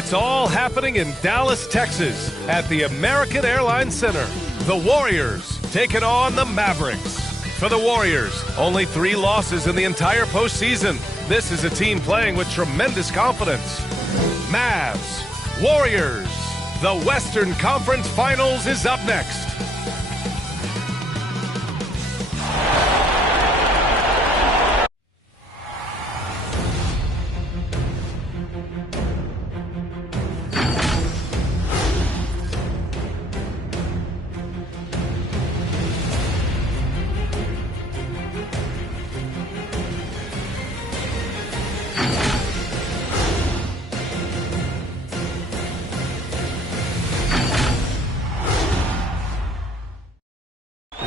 It's all happening in Dallas, Texas at the American Airlines Center. The Warriors taking on the Mavericks. For the Warriors, only 3 losses in the entire postseason. This is a team playing with tremendous confidence. Mavs, Warriors. The Western Conference Finals is up next.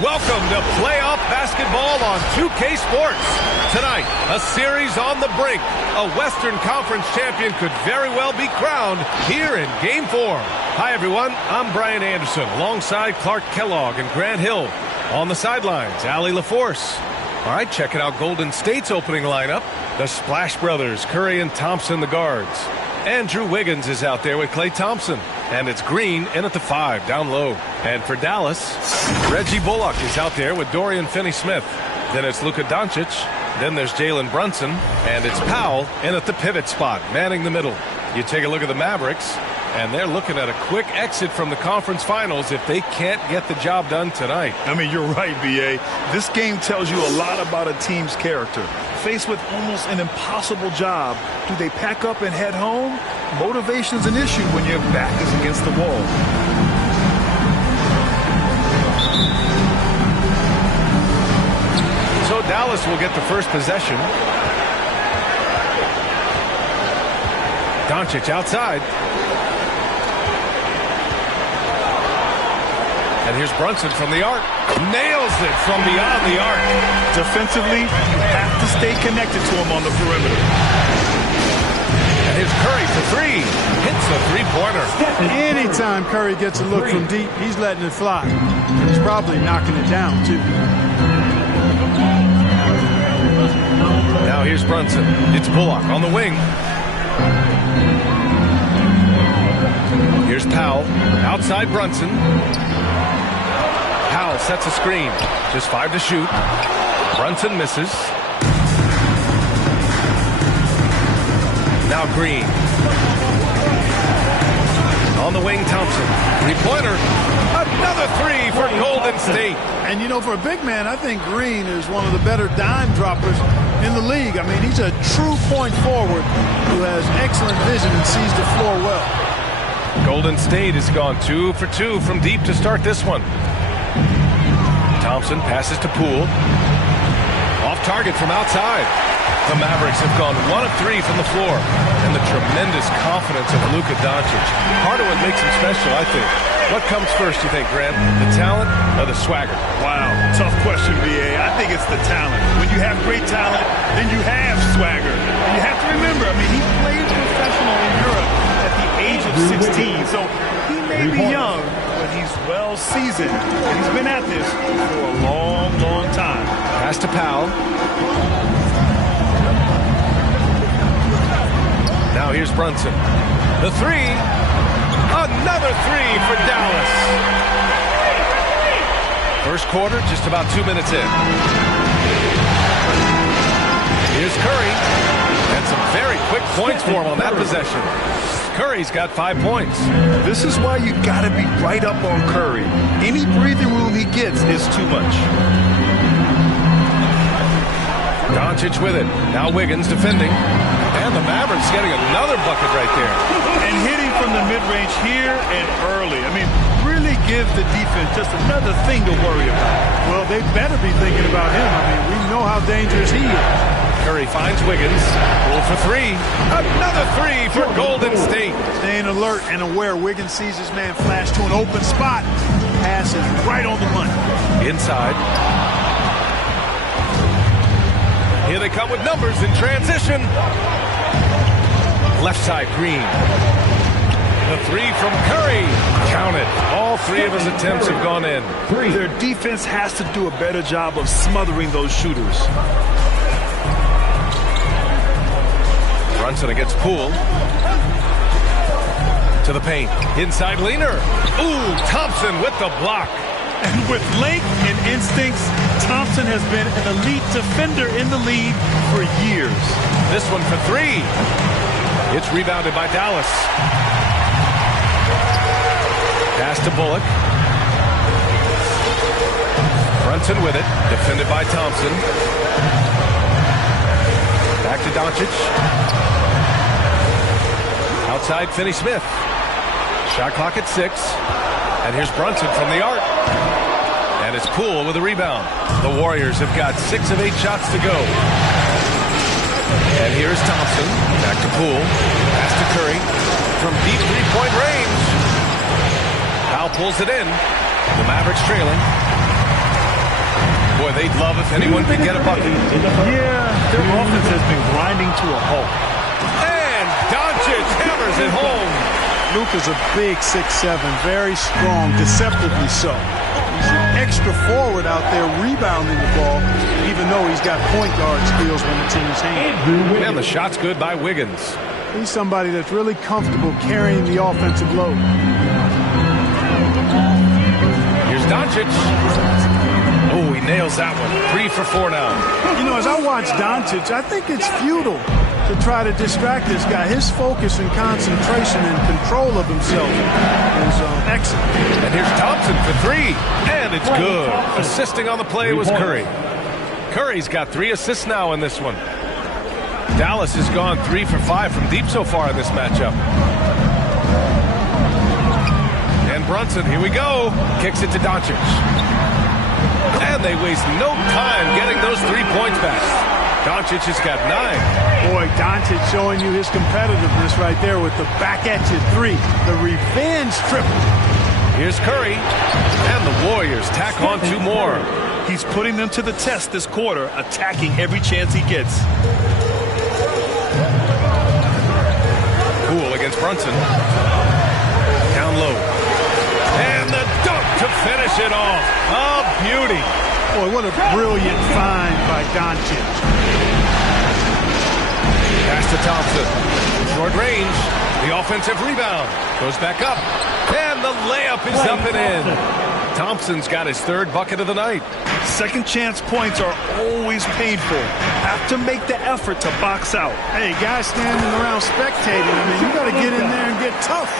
Welcome to playoff basketball on 2K Sports. Tonight, a series on the brink. A Western Conference champion could very well be crowned here in Game 4. Hi, everyone. I'm Brian Anderson, alongside Clark Kellogg and Grant Hill. On the sidelines, Allie LaForce. All right, checking out Golden State's opening lineup. The Splash Brothers, Curry and Thompson, the guards. Andrew Wiggins is out there with Klay Thompson. And it's Green in at the 5, down low. And for Dallas, Reggie Bullock is out there with Dorian Finney-Smith. Then it's Luka Doncic. Then there's Jalen Brunson. And it's Powell in at the pivot spot, manning the middle. You take a look at the Mavericks, and they're looking at a quick exit from the conference finals if they can't get the job done tonight. I mean, you're right, B.A. This game tells you a lot about a team's character. Faced with almost an impossible job, do they pack up and head home? Motivation's an issue when your back is against the wall. So Dallas will get the first possession. Doncic outside. And here's Brunson from the arc. Nails it from beyond the arc. Defensively, you have to stay connected to him on the perimeter. And here's Curry for 3. Hits a three-pointer. Anytime Curry gets a look from deep, he's letting it fly. And he's probably knocking it down, too. Now here's Brunson. It's Bullock on the wing. Here's Powell. Outside Brunson. Powell sets a screen. Just 5 to shoot. Brunson misses. Now Green. On the wing, Thompson. 3-pointer. Another 3 for Golden State. And, you know, for a big man, I think Green is one of the better dime droppers in the league. I mean, he's a true point forward who has excellent vision and sees the floor well. Golden State has gone 2 for 2 from deep to start this one. Thompson passes to Poole. Off target from outside. The Mavericks have gone 1 of 3 from the floor. And the tremendous confidence of Luka Doncic. Part of what makes him special, I think. What comes first, you think, Grant? The talent or the swagger? Wow, tough question, B.A. I think it's the talent. When you have great talent, then you have swagger. And you have to remember, I mean, he played professional in Europe at the age of 16. So he may be young, but he's well seasoned. And he's been at this for a long, long time. Pass to Powell. Now here's Brunson. The 3. Another 3 for Dallas. First quarter, just about 2 minutes in. Here's Curry. And some very quick points for him on that possession. Curry's got 5 points. This is why you got to be right up on Curry. Any breathing room he gets is too much. Doncic with it. Now Wiggins defending. And the Mavericks getting another bucket right there. And hitting from the mid-range here and early. I mean, really give the defense just another thing to worry about. Well, they better be thinking about him. I mean, we know how dangerous he is. Curry finds Wiggins. Pull for 3. Another 3 for Golden State. Staying alert and aware. Wiggins sees his man flash to an open spot. Pass is right on the money. Inside. Here they come with numbers in transition. Left side, Green. The 3 from Curry. Count it. All 3 of his attempts have gone in. Their defense has to do a better job of smothering those shooters. Brunson against Poole. To the paint. Inside leaner. Ooh, Thompson with the block. And with length and instincts, Thompson has been an elite defender in the league for years. This one for three. It's rebounded by Dallas. Pass to Bullock. Brunson with it. Defended by Thompson. Back to Doncic. Outside Finney-Smith. Shot clock at 6. And here's Brunson from the arc. And it's Poole with a rebound. The Warriors have got 6 of 8 shots to go. And here's Thompson. Back to Poole. Pass to Curry. From deep three-point range. Powell pulls it in. The Mavericks trailing. Boy, they'd love if anyone could get a bucket. Yeah, their offense has been grinding to a halt. And Doncic hammers it home. Luka's a big 6'7", very strong, deceptively so. He's an extra forward out there rebounding the ball, even though he's got point guard skills when it's in his hand. And the shot's good by Wiggins. He's somebody that's really comfortable carrying the offensive load. Here's Doncic. Oh, he nails that one. 3 for 4 now. You know, as I watch Doncic, I think it's futile to try to distract this guy. His focus and concentration and control of himself is excellent. And here's Thompson for 3. And it's good. Assisting on the play was Curry. Curry's got 3 assists now in this one. Dallas has gone 3 for 5 from deep so far in this matchup. And Brunson, here we go. Kicks it to Doncic. And they waste no time getting those 3 points back. Doncic has got 9. Boy, Doncic showing you his competitiveness right there with the back at you 3. The revenge triple. Here's Curry. And the Warriors tack on 2 more. He's putting them to the test this quarter, attacking every chance he gets. Poole against Brunson. Down low. And the dunk to finish it off. A beauty. Boy, what a brilliant find by Doncic. Pass to Thompson. Short range. The offensive rebound. Goes back up. And the layup is up and in. Thompson's got his 3rd bucket of the night. Second chance points are always painful. Have to make the effort to box out. Hey, guys standing around spectating, I mean, you got to get in there and get tough.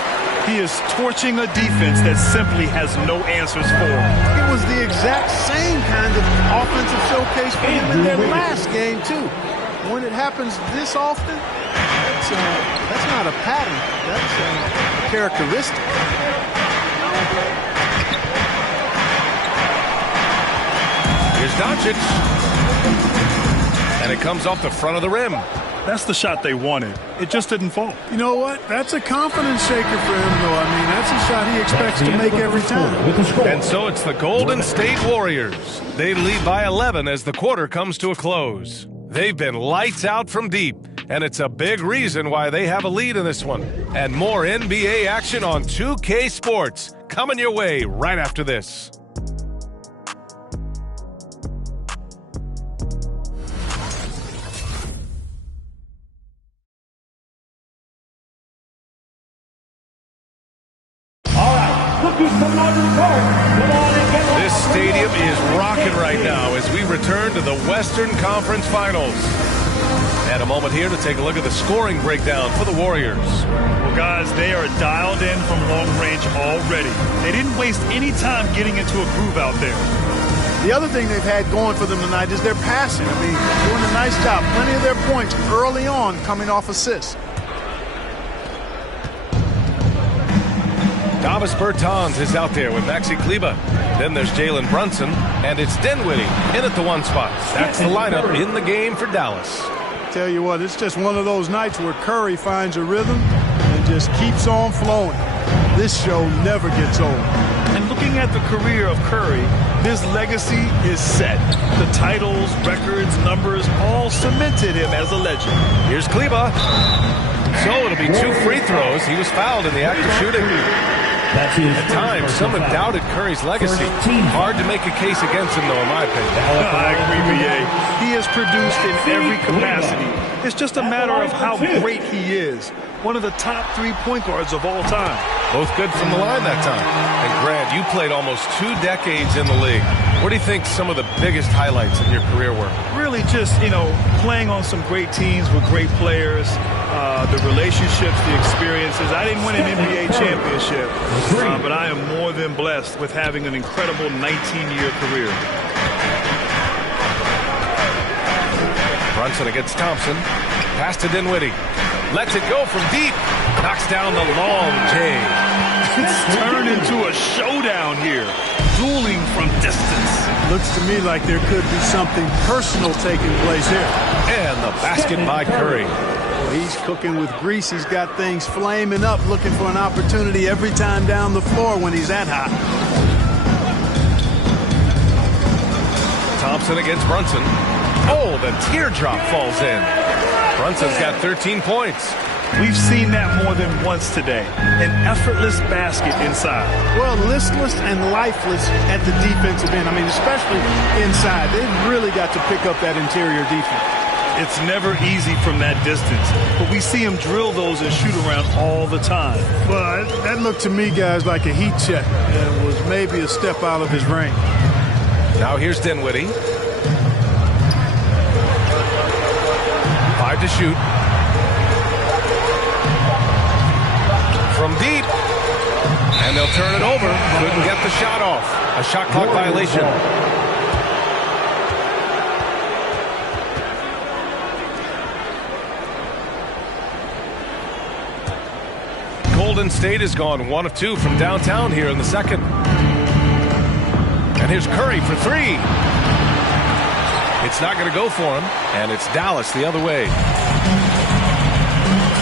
He is torching a defense that simply has no answers for him. It was the exact same kind of offensive showcase for him in their last game, too. When it happens this often, that's not a pattern. That's a characteristic. Here's Doncic. And it comes off the front of the rim. That's the shot they wanted. It just didn't fall. You know what? That's a confidence shaker for him, though. I mean, that's a shot he expects to make every time. And so it's the Golden State Warriors. They lead by 11 as the quarter comes to a close. They've been lights out from deep, and it's a big reason why they have a lead in this one. And more NBA action on 2K Sports coming your way right after this. This stadium is rocking right now as we return to the Western Conference Finals. And a moment here to take a look at the scoring breakdown for the Warriors. Well, guys, they are dialed in from long range already. They didn't waste any time getting into a groove out there. The other thing they've had going for them tonight is their passing. I mean, doing a nice job. Plenty of their points early on coming off assists. Davis Bertans is out there with Maxi Kleber. Then there's Jalen Brunson, and it's Dinwiddie in at the 1 spot. That's the lineup in the game for Dallas. Tell you what, it's just one of those nights where Curry finds a rhythm and just keeps on flowing. This show never gets old. And looking at the career of Curry, his legacy is set. The titles, records, numbers all cemented him as a legend. Here's Kleber. So it'll be 2 free throws. He was fouled in the act of shooting. At times, some have doubted Curry's legacy. Hard to make a case against him, though, in my opinion. I agree, B.A. He has produced in every capacity. It's just a matter of how great he is. One of the top 3 point guards of all time. Both good from the line that time. And Grant, you played almost 2 decades in the league. What do you think some of the biggest highlights in your career were? Really just, playing on some great teams with great players, the relationships, the experiences. I didn't win an NBA championship, but I am more than blessed with having an incredible 19-year career. Brunson against Thompson. Pass to Dinwiddie. Lets it go from deep. Knocks down the long J. It's turned into a showdown here. Dueling from distance. Looks to me like there could be something personal taking place here. And the basket by Curry. Well, he's cooking with grease. He's got things flaming up, looking for an opportunity every time down the floor when he's that hot. Thompson against Brunson. Oh, the teardrop falls in. Brunson's got 13 points. We've seen that more than once today. An effortless basket inside. Well, listless and lifeless at the defensive end. I mean, especially inside. They've really got to pick up that interior defense. It's never easy from that distance, but we see him drill those and shoot around all the time. Well, that looked to me, guys, like a heat check. And was maybe a step out of his range. Now here's Dinwiddie. 5 to shoot. From deep. And they'll turn it over. Couldn't get the shot off. A shot clock violation. Golden State has gone 1 of 2 from downtown here in the second. And here's Curry for 3. It's not going to go for him, and it's Dallas the other way.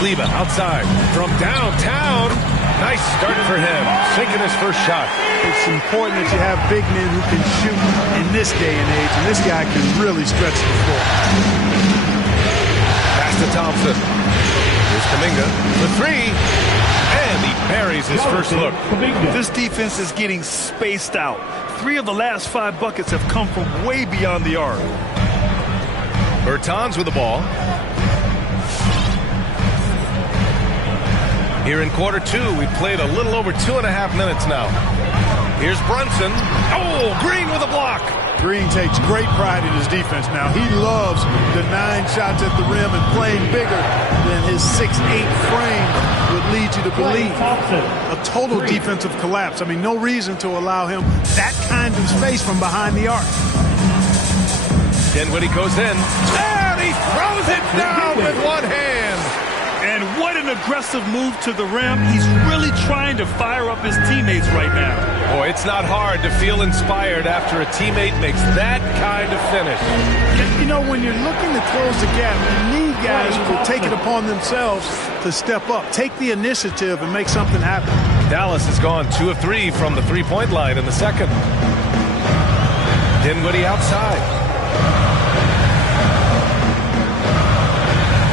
Kleber outside from downtown. Nice start for him, sinking his first shot. It's important that you have big men who can shoot in this day and age, and this guy can really stretch the floor. Pass to Thompson. Here's Kuminga for 3, and he buries his first look. This defense is getting spaced out. 3 of the last 5 buckets have come from way beyond the arc. Bertans with the ball. Here in quarter 2, we've played a little over 2.5 minutes now. Here's Brunson. Oh, Green with a block. Green takes great pride in his defense now. He loves the 9 shots at the rim and playing bigger than his 6'8" frame would lead you to believe. A total defensive collapse. I mean, no reason to allow him that kind of space from behind the arc. Dinwiddie goes in, and he throws it down with one hand. And what an aggressive move to the rim. He's really trying to fire up his teammates right now. Boy, it's not hard to feel inspired after a teammate makes that kind of finish. You know, when you're looking to close the gap, you need guys who will take it upon themselves to step up, take the initiative, and make something happen. Dallas has gone 2 of 3 from the three-point line in the second. Dinwiddie outside.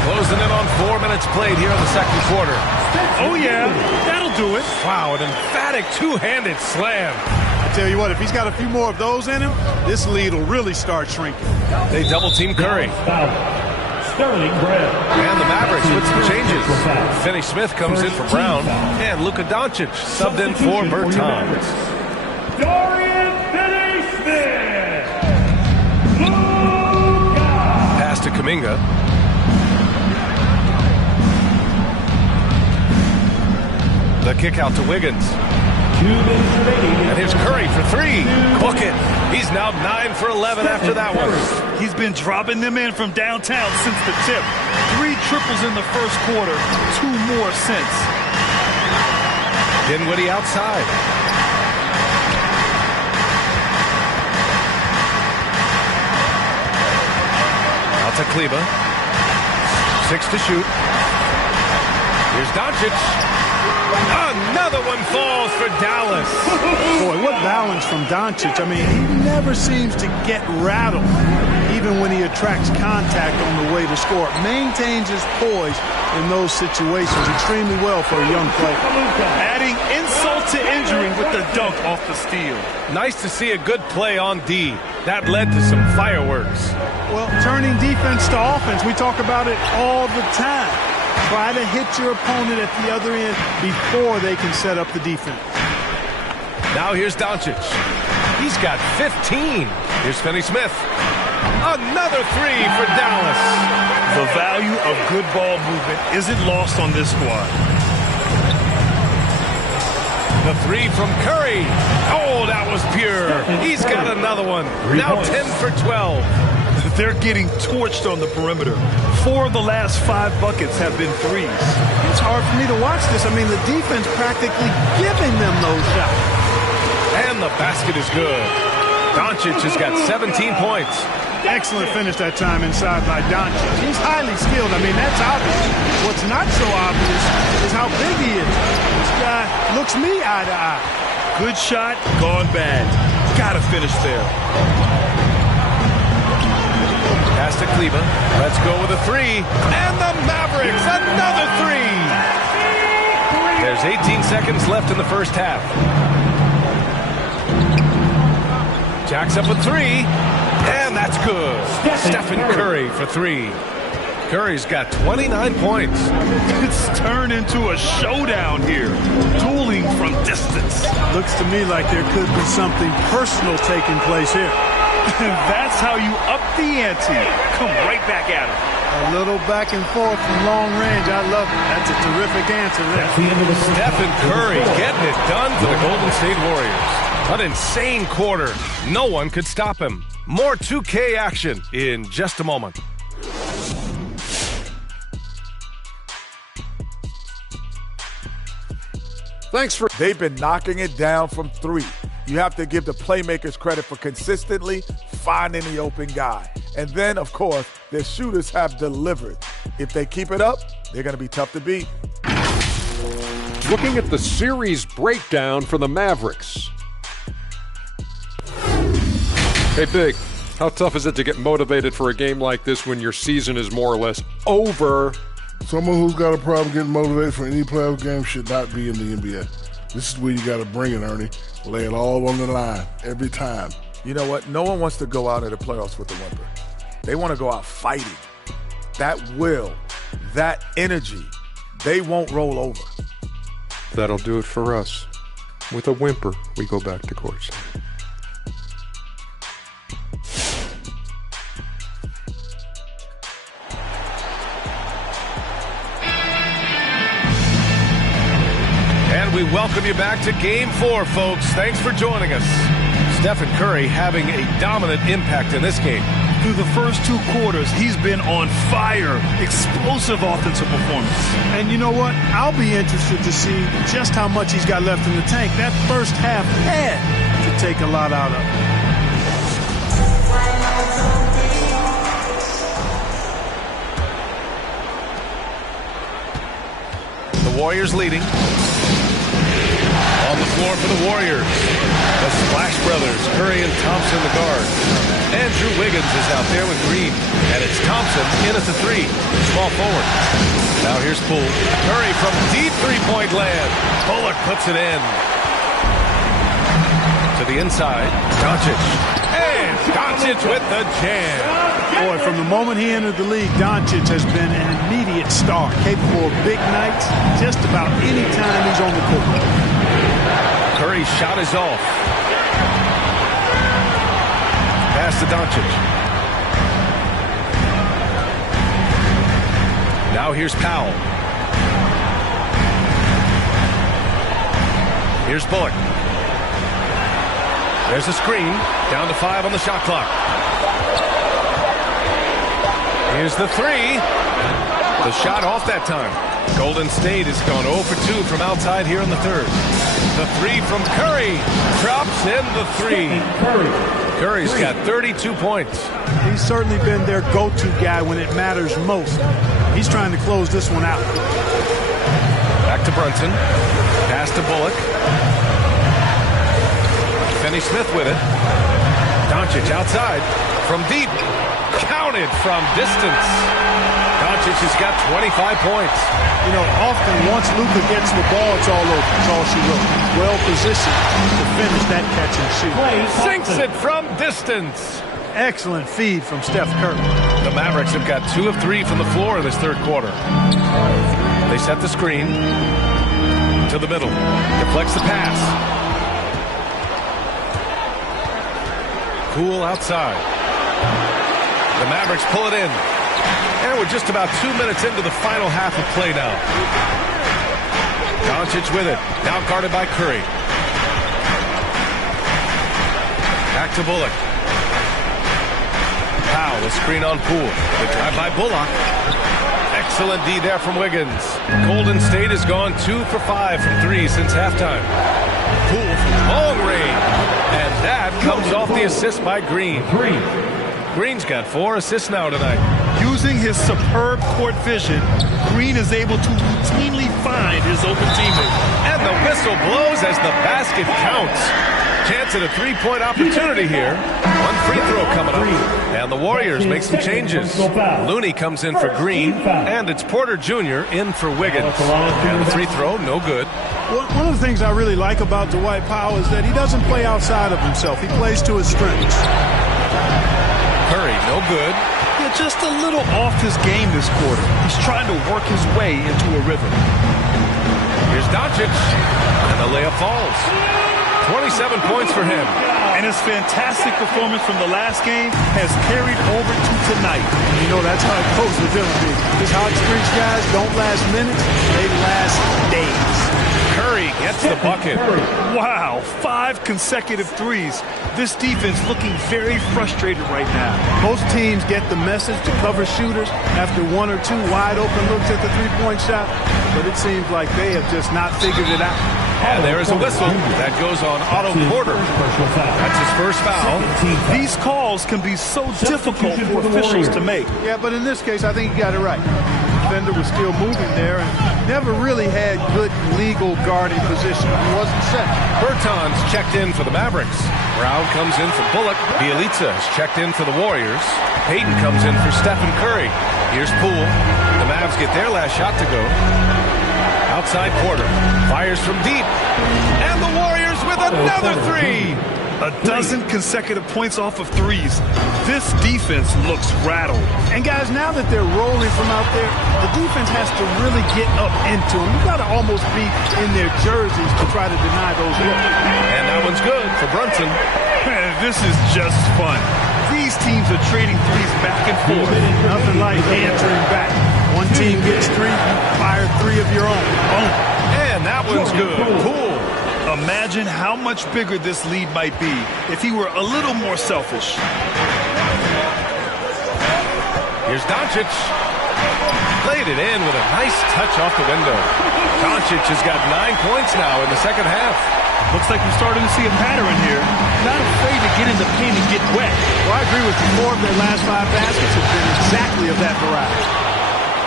Closing in on 4 minutes played here in the second quarter. Oh, yeah, that'll do it. Wow, an emphatic two-handed slam. I tell you what, if he's got a few more of those in him, this lead will really start shrinking. They double-team Curry. Sterling Brown. And the Mavericks with some changes. Finney Smith comes in for Brown, and Luka Doncic subbed in for Bertans. Dorian Finney-Smith. Pass to Kuminga. The kick out to Wiggins. And here's Curry for 3. Book it. He's now 9 for 11 after that one. He's been dropping them in from downtown since the tip. 3 triples in the first quarter, 2 more since. Dinwiddie outside. Out to Kleber. 6 to shoot. Here's Doncic. Another one falls for Dallas. Boy, what balance from Doncic. I mean, he never seems to get rattled, even even when he attracts contact on the way to score. Maintains his poise in those situations extremely well for a young player. Adding insult to injury with the dunk off the steal. Nice to see a good play on D. That led to some fireworks. Well, turning defense to offense, we talk about it all the time. Try to hit your opponent at the other end before they can set up the defense. Now here's Doncic. He's got 15. Here's Finney-Smith. Another three for Dallas. The value of good ball movement isn't lost on this squad. The three from Curry. Oh, that was pure. He's got another one. Now 10 for 12. They're getting torched on the perimeter. 4 of the last 5 buckets have been threes. It's hard for me to watch this. I mean, the defense practically giving them those shots. And the basket is good. Doncic has got 17 points. Excellent finish that time inside by Doncic. He's highly skilled. I mean, that's obvious. What's not so obvious is how big he is. This guy looks me eye to eye. Good shot, gone bad. Gotta finish there. Pass to Cleveland. Let's go with a three. And the Mavericks, another three. There's 18 seconds left in the first half. Jacks up a three. And that's good. Stephen Curry for three. Curry's got 29 points. It's turned into a showdown here. Dueling from distance. Looks to me like there could be something personal taking place here. That's how you up the ante. Come right back at him. A little back and forth from long range. I love it. That's a terrific answer there. Stephen Curry getting it done for the Golden State Warriors. An insane quarter. No one could stop him. More 2K action in just a moment. They've been knocking it down from 3. You have to give the playmakers credit for consistently finding the open guy. And then, of course, their shooters have delivered. If they keep it up, they're going to be tough to beat. Looking at the series breakdown for the Mavericks. Hey, Big, how tough is it to get motivated for a game like this when your season is more or less over? Someone who's got a problem getting motivated for any playoff game should not be in the NBA. This is where you got to bring it, Ernie. Lay it all on the line every time. You know what? No one wants to go out of the playoffs with a whimper. They want to go out fighting. That will, that energy, they won't roll over. That'll do it for us. With a whimper, we go back to courtside. And we welcome you back to Game 4, folks. Thanks for joining us. Stephen Curry having a dominant impact in this game. Through the first 2 quarters, he's been on fire. Explosive offensive performance. And you know what? I'll be interested to see just how much he's got left in the tank. That first half had to take a lot out of it. The Warriors leading. On the floor for the Warriors. The Splash Brothers, Curry and Thompson the guard. Andrew Wiggins is out there with Green. And it's Thompson in at the 3. Small forward. Now here's Poole. Curry from deep three-point land. Bullock puts it in. To the inside. Doncic. And Doncic with the jam. Boy, from the moment he entered the league, Doncic has been an immediate star. Capable of big nights just about any time he's on the court. Curry's shot is off. Pass to Doncic. Now here's Powell. Here's Bullock. There's a screen. Down to 5 on the shot clock. Here's the 3. The shot off that time. Golden State has gone 0 for 2 from outside here in the third. The 3 from Curry. Drops in the 3. Curry's got 32 points. He's certainly been their go-to guy when it matters most. He's trying to close this one out. Back to Brunson. Pass to Bullock. Finney-Smith with it. Doncic outside. From deep. Counted from distance. Doncic has got 25 points. You know, often once Luka gets the ball, it's all over. It's all she wrote. Well positioned to finish that catch and shoot. Sinks it from distance. Excellent feed from Steph Curry. The Mavericks have got 2 of 3 from the floor in this third quarter. They set the screen to the middle. Deflects the pass. Poole outside. The Mavericks pull it in. And we're just about 2 minutes into the final half of play now. Doncic with it. Now guarded by Curry. Back to Bullock. Powell, the screen on Poole. The drive by Bullock. Excellent D there from Wiggins. Golden State has gone 2 for 5 from 3 since halftime. Poole from long range. And that comes off the assist by Green. Green's got 4 assists now tonight. Using his superb court vision, Green is able to routinely find his open teammate. And the whistle blows as the basket counts. Chance at a three-point opportunity here. One free throw coming up. And the Warriors make some changes. Looney comes in for Green, and it's Porter Jr. in for Wiggins. And the free throw, no good. One of the things I really like about Dwight Powell is that he doesn't play outside of himself. He plays to his strengths. Curry, no good. Yeah, just a little off his game this quarter. He's trying to work his way into a rhythm. Here's Doncic, and the layup falls. 27 points for him. And his fantastic performance from the last game has carried over to tonight. You know, that's how it goes with him. These hot streaks guys don't last minutes, they last days. Curry gets the bucket. Wow, 5 consecutive threes. This defense looking very frustrated right now. Most teams get the message to cover shooters after 1 or 2 wide open looks at the three-point shot, but it seems like they have just not figured it out. And there is a whistle that goes on Otto Porter. That's his first foul. These calls can be so difficult for officials to make. Yeah, but in this case, I think he got it right. The defender was still moving there and never really had good legal guarding position. He wasn't set. Bertans checked in for the Mavericks. Brown comes in for Bullock. Bielitsa has checked in for the Warriors. Payton comes in for Stephen Curry. Here's Poole. The Mavs get their last shot to go. Outside Porter. Fires from deep. And the Warriors with another 3. A dozen consecutive points off of threes. This defense looks rattled. And guys, now that they're rolling from out there, the defense has to really get up into them. You got to almost be in their jerseys to try to deny those looks. And that one's good for Brunson. Man, this is just fun. These teams are trading threes back and forth. Nothing like answering back. One team gets 3, fire 3 of your own. Boom. And that one's good. Poole. Imagine how much bigger this lead might be if he were a little more selfish. Here's Doncic. Played it in with a nice touch off the window. Doncic has got 9 points now in the second half. Looks like we're starting to see a pattern here. Not afraid to get in the paint and get wet. Well, I agree with you. 4 of their last 5 baskets have been exactly of that variety.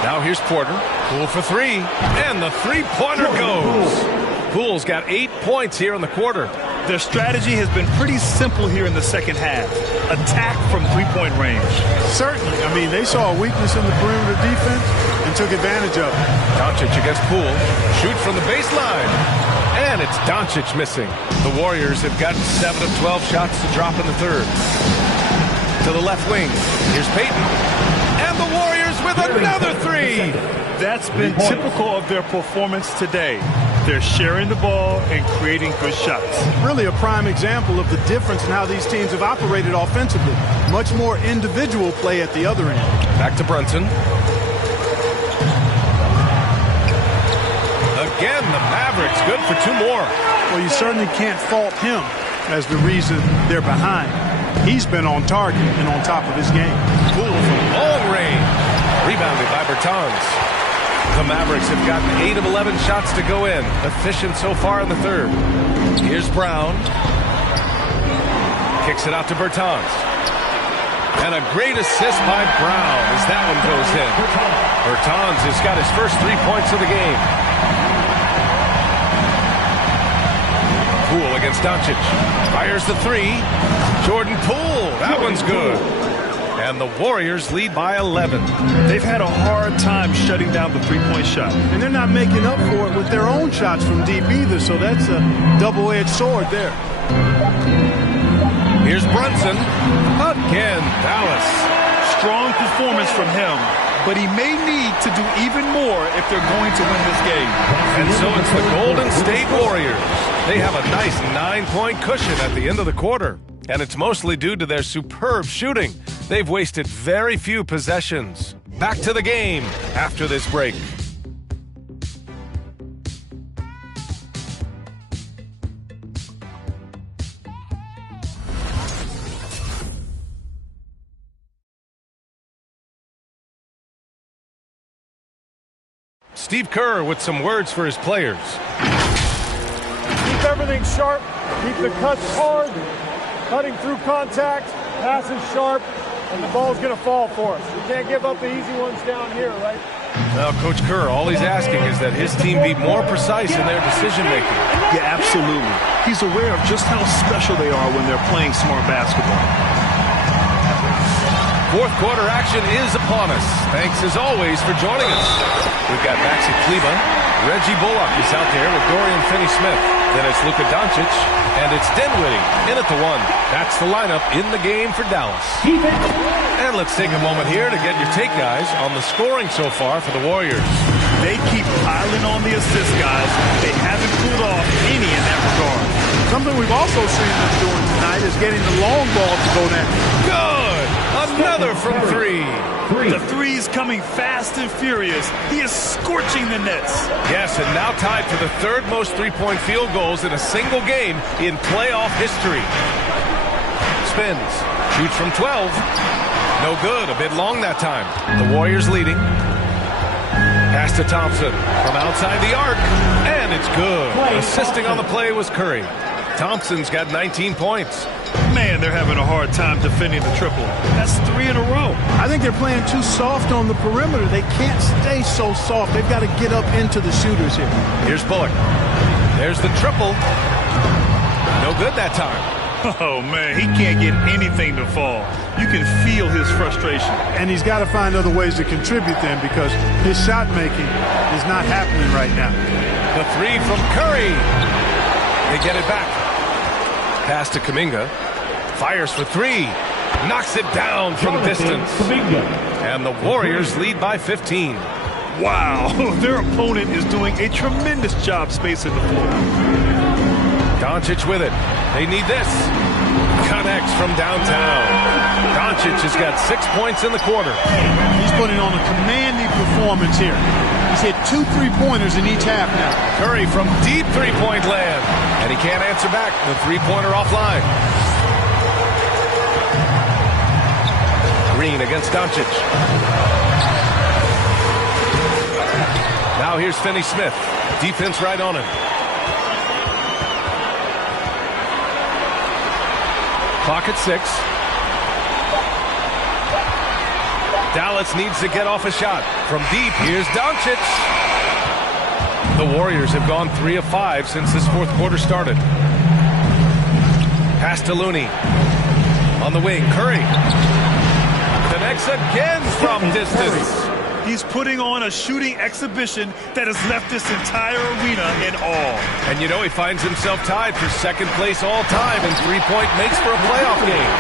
Now here's Porter. Poole for 3. And the three-pointer goes. Poole's got 8 points here in the quarter. Their strategy has been pretty simple here in the second half. Attack from three-point range. Certainly. I mean, they saw a weakness in the perimeter defense and took advantage of it. Doncic against Poole. Shoots from the baseline. And it's Doncic missing. The Warriors have got 7 of 12 shots to drop in the third. To the left wing. Here's Payton. And the Warriors with another 3. That's been typical of their performance today. They're sharing the ball and creating good shots. Really a prime example of the difference in how these teams have operated offensively. Much more individual play at the other end. Back to Brunson. Again, the Mavericks good for 2 more. Well, you certainly can't fault him as the reason they're behind. He's been on target and on top of his game. Poole from long range. Rebounded by Bertans. The Mavericks have gotten 8 of 11 shots to go in. Efficient so far in the third. Here's Brown. Kicks it out to Bertans. And a great assist by Brown as that one goes in. Bertans has got his first 3 points of the game. Poole against Doncic. Fires the 3. Jordan Poole. That one's good. And the Warriors lead by 11. They've had a hard time shutting down the three-point shot. And they're not making up for it with their own shots from deep either, so that's a double-edged sword there. Here's Brunson. Again, Dallas. Strong performance from him, but he may need to do even more if they're going to win this game. And so it's the Golden State Warriors. They have a nice 9-point cushion at the end of the quarter. And it's mostly due to their superb shooting. They've wasted very few possessions. Back to the game after this break. Steve Kerr with some words for his players. Keep everything sharp. Keep the cuts hard. Cutting through contact. Passes sharp. And the ball's going to fall for us. We can't give up the easy ones down here, right? Now, Coach Kerr, all he's asking is that his team be more precise in their decision-making. Yeah, absolutely. He's aware of just how special they are when they're playing smart basketball. Fourth quarter action is upon us. Thanks, as always, for joining us. We've got Maxi Kleber. Reggie Bullock is out there with Dorian Finney-Smith. Then it's Luka Doncic, and it's Dinwiddie in at the one. That's the lineup in the game for Dallas. And let's take a moment here to get your take, guys, on the scoring so far for the Warriors. They keep piling on the assist, guys. They haven't pulled off any in that regard. Something we've also seen them doing tonight is getting the long ball to go down. Good! Another from three. The three's coming fast and furious. He is scorching the nets. Yes, and now tied for the third most three-point field goals in a single game in playoff history. Spins. Shoots from 12. No good. A bit long that time. The Warriors leading. Pass to Thompson from outside the arc. And it's good. Assisting on the play was Curry. Thompson's got 19 points. Man, they're having a hard time defending the triple. That's 3 in a row. I think they're playing too soft on the perimeter. They can't stay so soft. They've got to get up into the shooters here. Here's Bullock. There's the triple. No good that time. Oh, man, he can't get anything to fall. You can feel his frustration. And he's got to find other ways to contribute then because his shot making is not happening right now. The three from Curry. They get it back. Pass to Kuminga. Fires for three. Knocks it down from distance. And the Warriors lead by 15. Wow, their opponent is doing a tremendous job spacing the floor. Doncic with it. They need this. Connects from downtown. Doncic has got 6 points in the quarter. He's putting on a commanding performance here. He's hit 2 3-pointers in each half now. Curry from deep three-point land. And he can't answer back. The three-pointer offline. Green against Doncic. Now here's Finney-Smith. Defense right on him. Clock at 6. Dallas needs to get off a shot. From deep, here's Doncic. The Warriors have gone 3 of 5 since this fourth quarter started. Pass to Looney. On the wing, Curry. Connects again from distance. He's putting on a shooting exhibition that has left this entire arena in awe. And you know he finds himself tied for second place all time in three-point makes for a playoff game.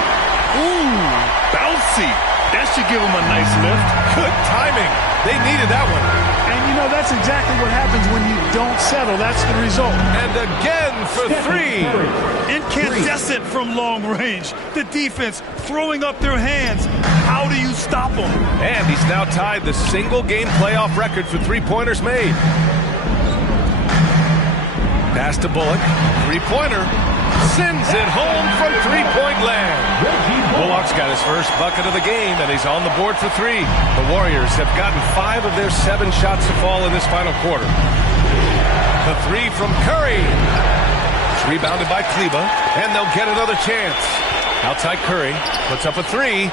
Ooh, bouncy. That should give him a nice lift. Good timing. They needed that one. And you know, that's exactly what happens when you don't settle. That's the result. And again for three. Incandescent from long range. The defense throwing up their hands. How do you stop him? And he's now tied the single-game playoff record for three-pointers made. Pass to Bullock. Three-pointer. Sends it home from three-point land. Bullock's got his first bucket of the game, and he's on the board for three. The Warriors have gotten 5 of their 7 shots to fall in this final quarter. The three from Curry. It's rebounded by Kleber, and they'll get another chance. Outside Curry. Puts up a three.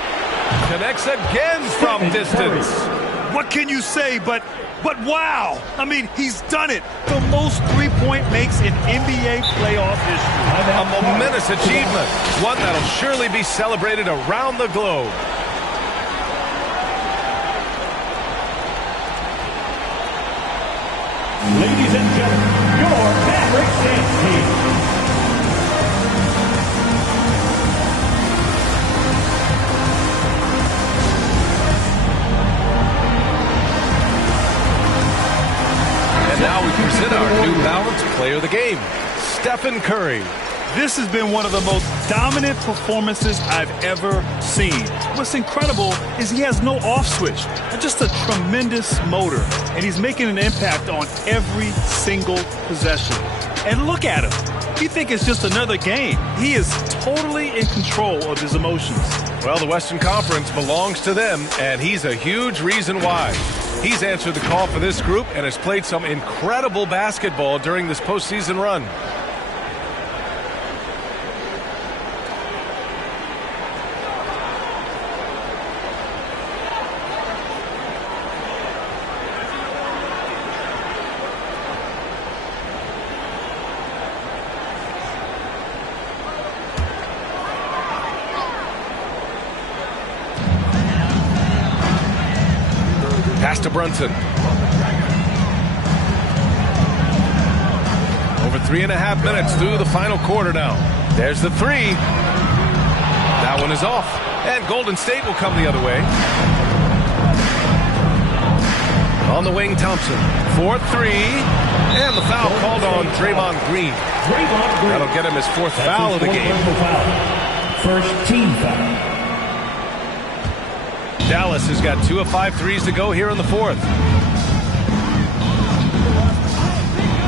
Connects again from distance. What can you say but wow? I mean, he's done it. The most three-point makes in NBA playoff history. A momentous achievement. One that'll surely be celebrated around the globe. and gentlemen, your Mavericks dance team. And now we present our New Balance Player of the Game, Stephen Curry. This has been one of the most dominant performances I've ever seen. What's incredible is he has no off switch, just a tremendous motor, and he's making an impact on every single possession. And look at him. You think it's just another game. He is totally in control of his emotions. Well, the Western Conference belongs to them, and he's a huge reason why. He's answered the call for this group and has played some incredible basketball during this postseason run. Pass to Brunson. Over 3.5 minutes through the final quarter now. There's the three. That one is off. And Golden State will come the other way. On the wing, Thompson. 4-3. And the foul called on Draymond Green. That'll get him his fourth foul of the game. First team foul. Dallas has got 2 of 5 threes to go here in the fourth.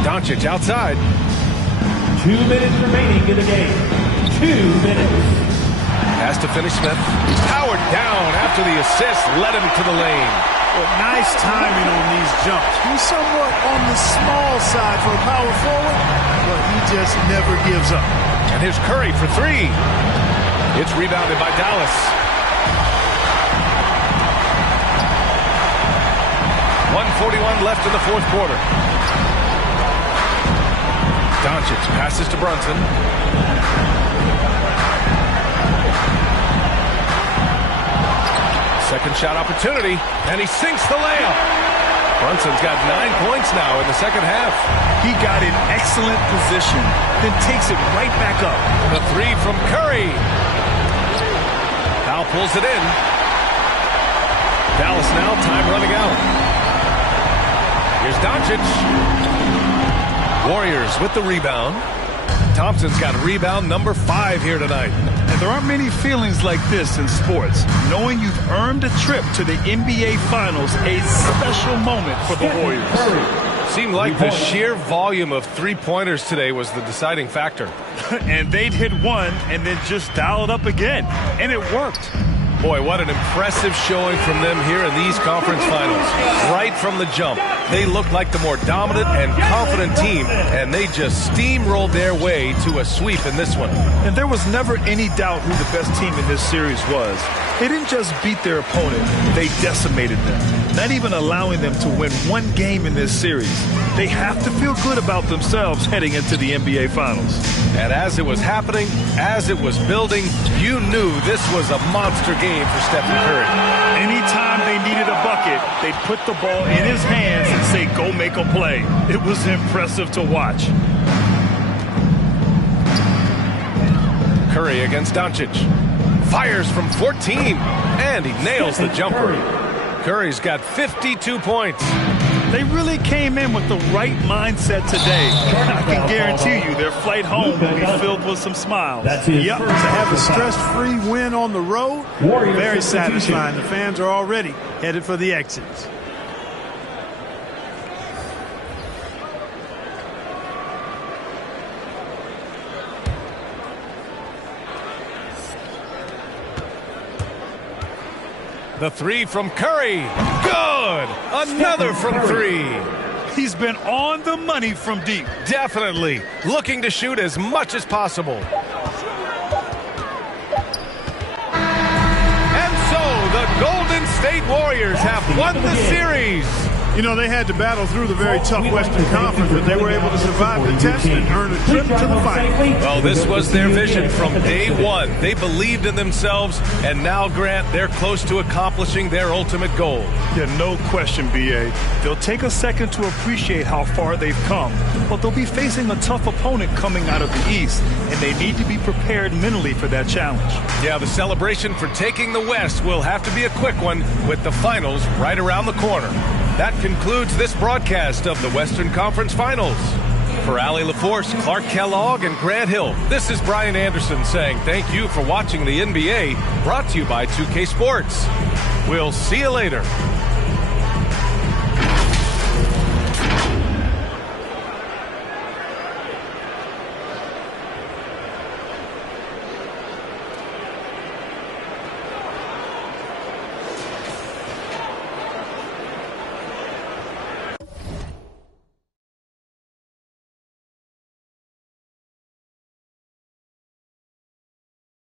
Doncic outside. 2 minutes remaining in the game. 2 minutes. Pass to Finney-Smith. Powered down after the assist led him to the lane. Well, nice timing on these jumps. He's somewhat on the small side for a power forward, but he just never gives up. And here's Curry for three. It's rebounded by Dallas. 1:41 left in the fourth quarter. Doncic passes to Brunson. Second shot opportunity, and he sinks the layup. Brunson's got 9 points now in the second half. He got in excellent position, then takes it right back up. The three from Curry. Now pulls it in. Dallas now, time running out. Here's Doncic. Warriors with the rebound. Thompson's got rebound number 5 here tonight. And there aren't many feelings like this in sports. Knowing you've earned a trip to the NBA Finals, a special moment for the Warriors. Seemed like the sheer volume of three-pointers today was the deciding factor. And they'd hit one and then just dial it up again. And it worked. Boy, what an impressive showing from them here in these conference finals. Right from the jump, they looked like the more dominant and confident team, and they just steamrolled their way to a sweep in this one. And there was never any doubt who the best team in this series was. They didn't just beat their opponent, they decimated them, not even allowing them to win one game in this series. They have to feel good about themselves heading into the NBA Finals. And as it was happening, as it was building, you knew this was a monster game for Stephen Curry. Anytime they needed a bucket, they'd put the ball in his hands and say, go make a play. It was impressive to watch. Curry against Doncic. Fires from 14, and he nails the jumper. Curry's got 52 points. They really came in with the right mindset today. I can guarantee you their flight home will be filled with some smiles. Yep, to have a stress-free win on the road, very satisfying. The fans are already headed for the exits. The three from Curry. Good! Another from three. He's been on the money from deep. Definitely. Looking to shoot as much as possible. And so the Golden State Warriors have won the series. You know, they had to battle through the very tough Western Conference, but they were able to survive the test and earn a trip to the final. Well, this was their vision from day one. They believed in themselves, and now, Grant, they're close to accomplishing their ultimate goal. Yeah, no question, B.A. They'll take a second to appreciate how far they've come, but they'll be facing a tough opponent coming out of the East, and they need to be prepared mentally for that challenge. Yeah, the celebration for taking the West will have to be a quick one with the finals right around the corner. That concludes this broadcast of the Western Conference Finals. For Allie LaForce, Clark Kellogg, and Grant Hill, this is Brian Anderson saying thank you for watching the NBA, brought to you by 2K Sports. We'll see you later.